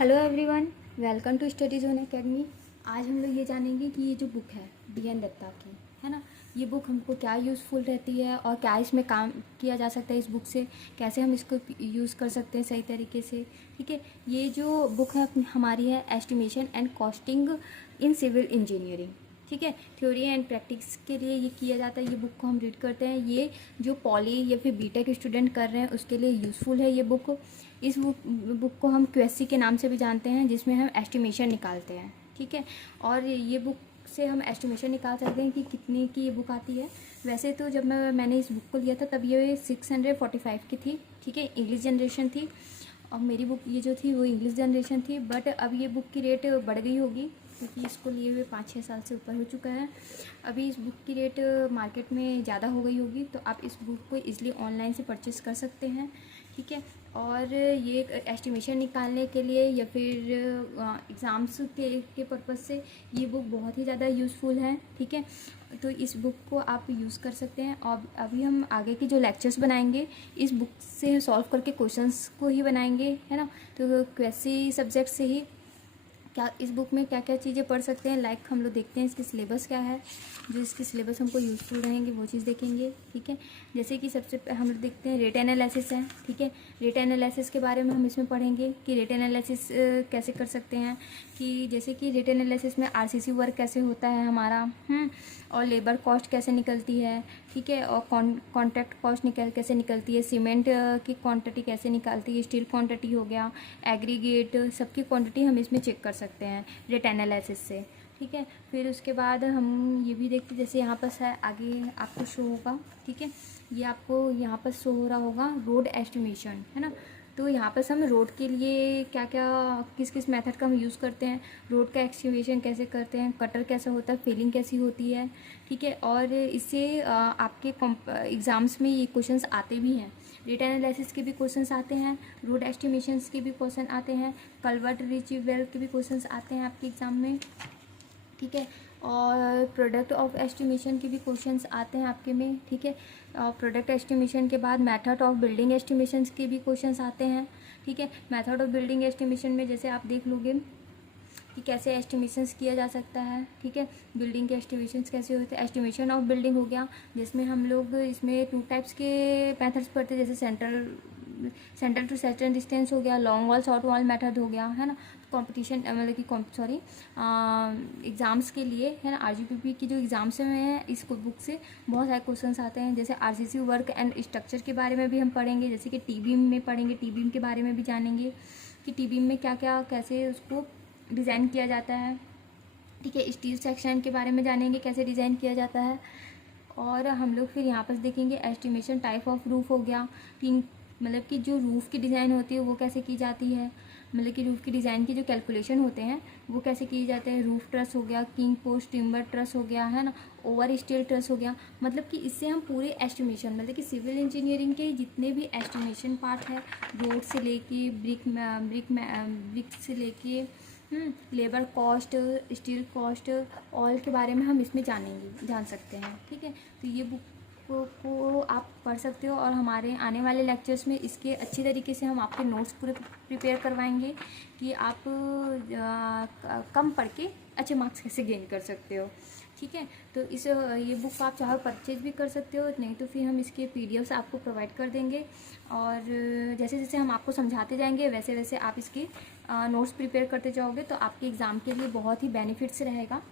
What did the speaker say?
Hello everyone, welcome to study zone academy. आज हम लोग ये जानेंगे कि ये जो बुक है डी.एन. दत्ता की, है ना, ये बुक हमको क्या यूज़फुल रहती है और क्या इसमें काम किया जा सकता है। इस बुक से कैसे हम इसको यूज़ कर सकते हैं सही तरीके से। ठीक है, ये जो बुक है हमारी है estimation and costing in civil engineering. ठीक है, थ्योरी एंड प्रैक्टिस के लिए ये किया जाता है। ये बुक को हम रीड करते हैं। ये जो पॉली या फिर बीटेक स्टूडेंट कर रहे हैं उसके लिए यूज़फुल है ये बुक। इस बुक को हम क्यूएससी के नाम से भी जानते हैं, जिसमें हम एस्टिमेशन निकालते हैं। ठीक है, और ये बुक से हम एस्टिमेशन निकाल सकते हैं कि कितने की ये बुक आती है। वैसे तो जब मैंने इस बुक को लिया था तब ये 645 की थी। ठीक है, इंग्लिश जनरेशन थी और मेरी बुक ये जो थी वो इंग्लिश जनरेशन थी। बट अब ये बुक की रेट बढ़ गई होगी क्योंकि इसको लिए हुए 5-6 साल से ऊपर हो चुका है। अभी इस बुक की रेट मार्केट में ज़्यादा हो गई होगी, तो आप इस बुक को ईज़िली ऑनलाइन से परचेज़ कर सकते हैं। ठीक है, और ये एस्टिमेशन निकालने के लिए या फिर एग्ज़ाम्स के पर्पज़ से ये बुक बहुत ही ज़्यादा यूज़फुल है। ठीक है, तो इस बुक को आप यूज़ कर सकते हैं। और अभी हम आगे के जो लेक्चर्स बनाएंगे इस बुक से सॉल्व करके क्वेश्चंस को ही बनाएंगे, है ना। तो क्वेश्चन सब्जेक्ट से ही क्या इस बुक में क्या क्या चीज़ें पढ़ सकते हैं, लाइक हम लोग देखते हैं इसकी सिलेबस क्या है। जो इसकी सिलेबस हमको यूज़फुल रहेंगे वो चीज़ देखेंगे। ठीक है, जैसे कि सबसे हम लोग देखते हैं रेट एनालिसिस है। ठीक है, रेट एनालिसिस के बारे में हम इसमें पढ़ेंगे कि रेट एनालिसिस कैसे कर सकते हैं, कि जैसे कि रेट एनालिसिस में आरसीसी वर्क कैसे होता है हमारा, और लेबर कॉस्ट कैसे निकलती है। ठीक है, और कॉन्ट्रैक्ट कॉस्ट कैसे निकलती है, सीमेंट की क्वांटिटी कैसे निकलती है, स्टील क्वांटिटी हो गया, एग्रीगेट, सबकी क्वांटिटी हम इसमें चेक कर सकते हैं रेट एनालिसिस से। ठीक है, फिर उसके बाद हम ये भी देखते हैं, जैसे यहाँ पर है आगे आपको शो होगा। ठीक है, ये आपको यहाँ पर शो हो रहा होगा रोड एस्टिमेशन, है ना। तो यहाँ पर हम रोड के लिए क्या क्या किस किस मेथड का हम यूज़ करते हैं, रोड का एक्सकवेशन कैसे करते हैं, कटर कैसा होता है, फिलिंग कैसी होती है। ठीक है, और इससे आपके एग्ज़ाम्स में ये क्वेश्चंस आते भी हैं। डेटा एनालिसिस के भी क्वेश्चंस आते हैं, रोड एस्टिमेशंस के भी क्वेश्चन आते हैं, कल्वर्ट रिचीवेल के भी क्वेश्चंस आते हैं आपके एग्ज़ाम में। ठीक है, और प्रोडक्ट ऑफ एस्टिमेशन के भी क्वेश्चंस आते हैं आपके में। ठीक है, और प्रोडक्ट एस्टिमेशन के बाद मेथड ऑफ बिल्डिंग एस्टिमेशंस के भी क्वेश्चंस आते हैं। ठीक है, मेथड ऑफ बिल्डिंग एस्टिमेशन में जैसे आप देख लोगे कि कैसे एस्टिमेशंस किया जा सकता है। ठीक है, बिल्डिंग के एस्टिमेशंस कैसे होते हैं, एस्टिमेशन ऑफ बिल्डिंग हो गया, जिसमें हम लोग इसमें 2 टाइप्स के मेथड्स पढ़ते हैं, जैसे सेंट्रल टू सेंट्रल डिस्टेंस हो गया, long wall short wall method हो गया, है ना। कंपटीशन मतलब कि एग्ज़ाम्स के लिए, है ना, आरजीपीपी की जो एग्ज़ाम्स में इस बुक से बहुत सारे क्वेश्चंस आते हैं। जैसे आरसीसी वर्क एंड स्ट्रक्चर के बारे में भी हम पढ़ेंगे, जैसे कि टी-बीम में पढ़ेंगे, टी-बीम के बारे में भी जानेंगे कि टी-बीम में क्या क्या कैसे उसको डिज़ाइन किया जाता है। ठीक है, स्टील सेक्शन के बारे में जानेंगे कैसे डिज़ाइन किया जाता है। और हम लोग फिर यहाँ पर देखेंगे एस्टिमेशन टाइप ऑफ रूफ़ हो गया, तीन मतलब कि जो रूफ़ की डिज़ाइन होती है वो कैसे की जाती है, मतलब कि रूफ़ की डिज़ाइन की जो कैलकुलेशन होते हैं वो कैसे किए जाते हैं। रूफ़ ट्रस हो गया, किंग पोस्ट टिम्बर ट्रस हो गया, है ना, ओवर स्टील ट्रस हो गया। मतलब कि इससे हम पूरे एस्टिमेशन, मतलब कि सिविल इंजीनियरिंग के जितने भी एस्टिमेशन पार्ट है, रोड से लेके ब्रिक से लेके labour cost, steel cost, oil के बारे में हम इसमें जान सकते हैं। ठीक है, तो ये बुक को आप पढ़ सकते हो और हमारे आने वाले लेक्चर्स में इसके अच्छी तरीके से हम आपके नोट्स पूरे प्रिपेयर करवाएंगे कि आप कम पढ़ के अच्छे मार्क्स कैसे गेन कर सकते हो। ठीक है, तो ये बुक आप चाहे परचेज भी कर सकते हो, नहीं तो फिर हम इसके पीडीएफ्स आपको प्रोवाइड कर देंगे। और जैसे जैसे हम आपको समझाते जाएंगे वैसे वैसे आप इसके नोट्स प्रिपेयर करते जाओगे तो आपके एग्ज़ाम के लिए बहुत ही बेनिफिट्स रहेगा।